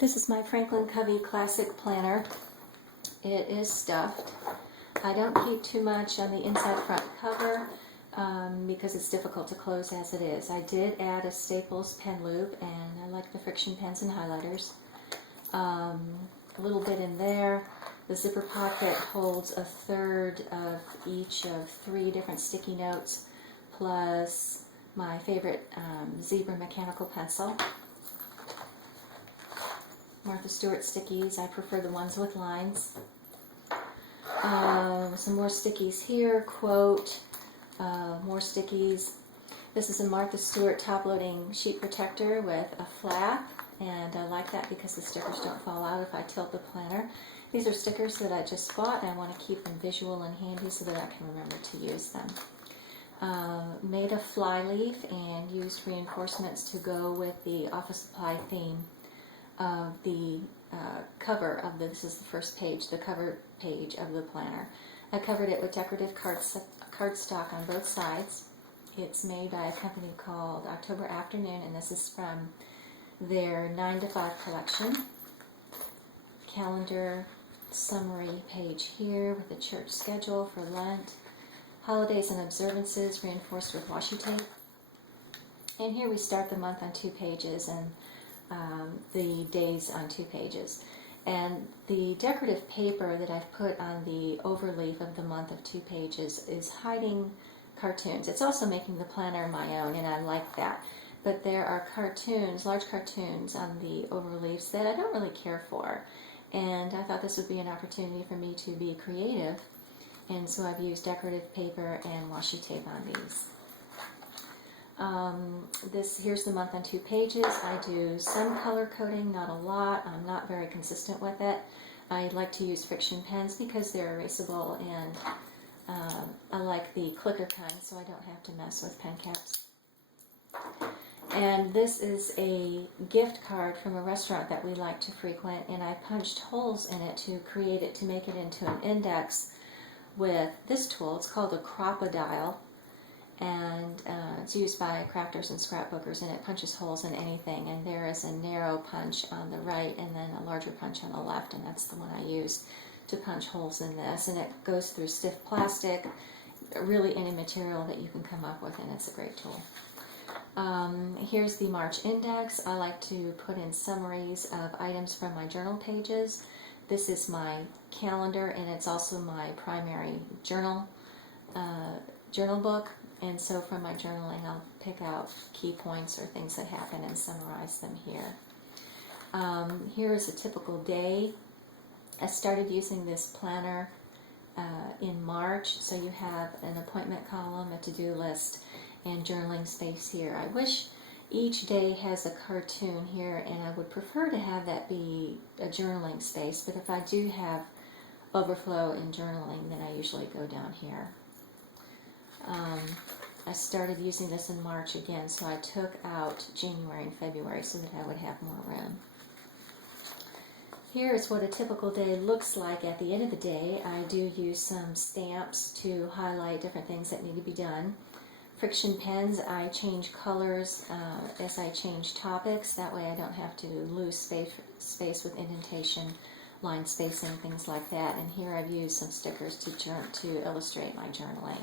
This is my Franklin Covey Classic Planner. It is stuffed. I don't keep too much on the inside front cover because it's difficult to close as it is. I did add a Staples pen loop, and I like the friction pens and highlighters. A little bit in there. The zipper pocket holds a third of each of 3 different sticky notes, plus my favorite zebra mechanical pencil. Martha Stewart stickies. I prefer the ones with lines. Some more stickies here. Quote. More stickies. This is a Martha Stewart top-loading sheet protector with a flap, and I like that because the stickers don't fall out if I tilt the planner. These are stickers that I just bought, and I want to keep them visual and handy so that I can remember to use them. Made a flyleaf and used reinforcements to go with the office supply theme of the cover of this is the first page, the cover page of the planner. I covered it with decorative cardstock on both sides. It's made by a company called October Afternoon, and this is from their 9 to 5 collection. Calendar summary page here with the church schedule for Lent. Holidays and observances reinforced with washi tape. And here we start the month on 2 pages and the days on 2 pages. And the decorative paper that I've put on the overleaf of the month of 2 pages is hiding cartoons. It's also making the planner my own, and I like that. But there are cartoons, large cartoons on the overleaves that I don't really care for. And I thought this would be an opportunity for me to be creative. And so I've used decorative paper and washi tape on these. Here's the month on 2 pages. I do some color coding, not a lot. I'm not very consistent with it. I like to use friction pens because they're erasable, and I like the clicker kind, so I don't have to mess with pen caps. And this is a gift card from a restaurant that we like to frequent, and I punched holes in it to create it, to make it into an index with this tool. It's called a Crop-A-Dial, and it's used by crafters and scrapbookers, and it punches holes in anything. And there is a narrow punch on the right and then a larger punch on the left, and that's the one I used to punch holes in this. And it goes through stiff plastic, really any material that you can come up with, and it's a great tool. Here's the March index. I like to put in summaries of items from my journal pages. This is my calendar, and it's also my primary journal book. And so from my journaling, I'll pick out key points or things that happen and summarize them here. Here is a typical day. I started using this planner in March, so you have an appointment column, a to-do list, and journaling space here. I wish each day has a cartoon here, and I would prefer to have that be a journaling space, but if I do have overflow in journaling, then I usually go down here. I started using this in March again, so I took out January and February so that I would have more room. Here is what a typical day looks like at the end of the day. I do use some stamps to highlight different things that need to be done. Friction pens, I change colors as I change topics. That way I don't have to lose space with indentation, line spacing, things like that. And here I've used some stickers to illustrate my journaling.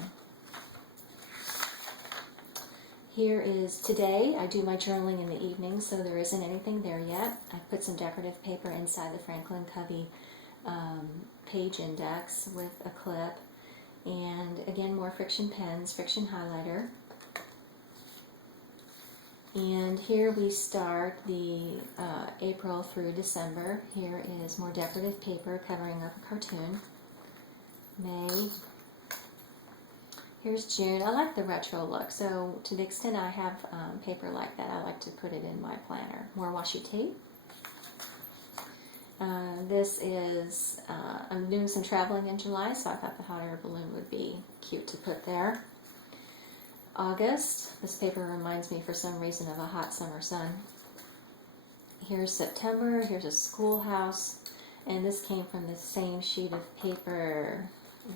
Here is today. I do my journaling in the evening, so there isn't anything there yet. I put some decorative paper inside the Franklin Covey page index with a clip. And again, more friction pens, friction highlighter. And here we start the April through December. Here is more decorative paper covering up a cartoon. May. Here's June. I like the retro look, so to the extent I have paper like that, I like to put it in my planner. More washi tape. This is, I'm doing some traveling in July, so I thought the hot air balloon would be cute to put there. August. This paper reminds me for some reason of a hot summer sun. Here's September. Here's a schoolhouse, and this came from the same sheet of paper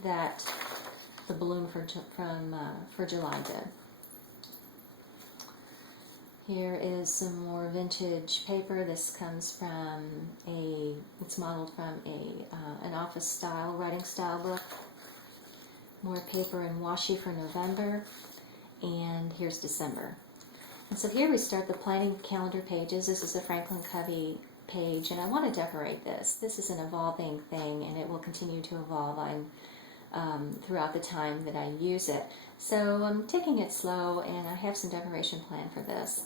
that the balloon for July did. Here is some more vintage paper. This comes from it's modeled from an office style, writing style book. More paper and washi for November. And here's December. And so here we start the planning calendar pages. This is a Franklin Covey page, and I want to decorate this. This is an evolving thing, and it will continue to evolve throughout the time that I use it. So I'm taking it slow, and I have some decoration planned for this.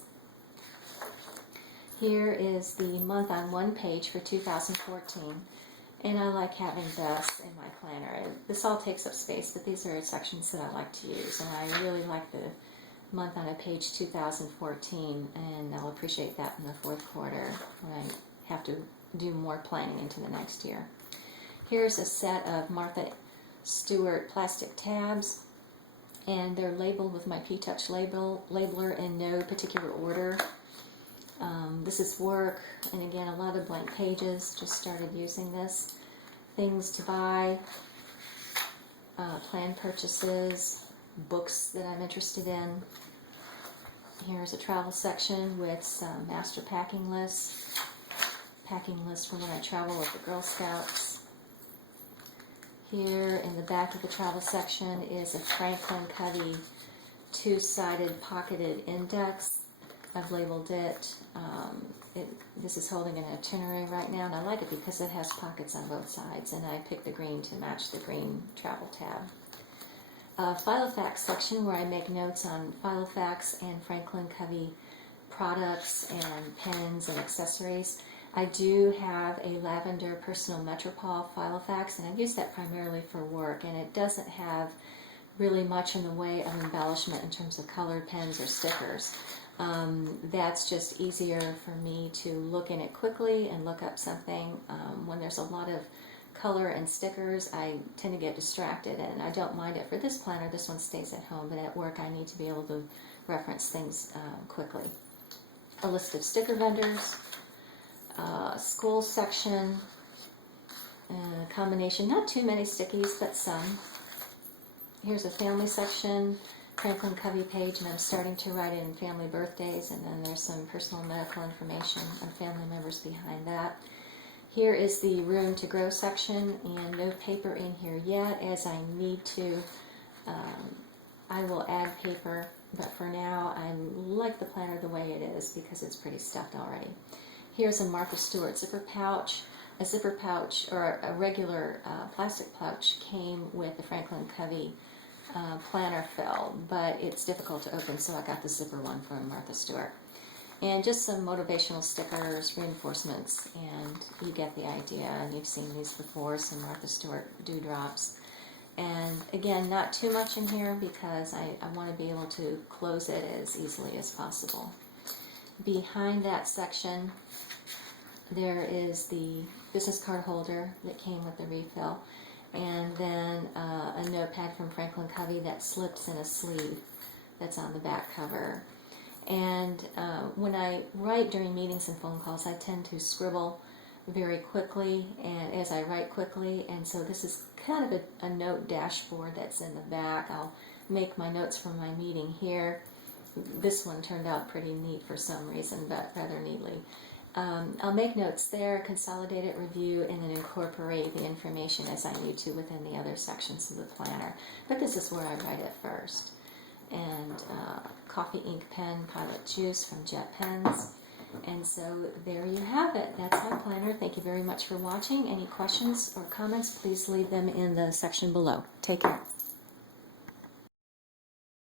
Here is the month on one page for 2014, and I like having this in my planner. This all takes up space, but these are sections that I like to use, and I really like the month on a page 2014, and I'll appreciate that in the fourth quarter when I have to do more planning into the next year. Here's a set of Martha Stewart plastic tabs, and they're labeled with my P-Touch labeler in no particular order. This is work, and again, a lot of blank pages. Just started using this. Things to buy, planned purchases, books that I'm interested in. Here's a travel section with some master packing lists for when I travel with the Girl Scouts. Here in the back of the travel section is a Franklin Covey two-sided pocketed index. I've labeled it. This is holding an itinerary right now, and I like it because it has pockets on both sides, and I picked the green to match the green travel tab. Filofax section where I make notes on Filofax and Franklin Covey products and pens and accessories. I do have a lavender personal Metropole Filofax, and I use that primarily for work, and it doesn't have really much in the way of embellishment in terms of colored pens or stickers. That's just easier for me to look in it quickly and look up something. When there's a lot of color and stickers, I tend to get distracted, and I don't mind it for this planner. This one stays at home, but at work I need to be able to reference things quickly. A list of sticker vendors, school section, combination, not too many stickies, but some. Here's a family section, Franklin Covey page, and I'm starting to write in family birthdays, and then there's some personal medical information on family members behind that. Here is the room to grow section, and no paper in here yet. As I need to, I will add paper, but for now I like the planner the way it is because it's pretty stuffed already. Here's a Martha Stewart zipper pouch. A zipper pouch, or a regular plastic pouch, came with the Franklin Covey planner fill, but it's difficult to open, so I got the zipper one from Martha Stewart. And just some motivational stickers, reinforcements, and you get the idea. And you've seen these before, some Martha Stewart dewdrops. And again, not too much in here because I want to be able to close it as easily as possible. Behind that section, there is the business card holder that came with the refill, and then a notepad from Franklin Covey that slips in a sleeve that's on the back cover. And when I write during meetings and phone calls, I tend to scribble very quickly, and as I write quickly, and so this is kind of a note dashboard that's in the back. I'll make my notes from my meeting here. This one turned out pretty neat for some reason, but rather neatly. I'll make notes there, consolidate it, review, and then incorporate the information as I need to within the other sections of the planner. But this is where I write it first. And coffee ink pen, Pilot Juice from Jet Pens. And so there you have it. That's my planner. Thank you very much for watching. Any questions or comments, please leave them in the section below. Take care.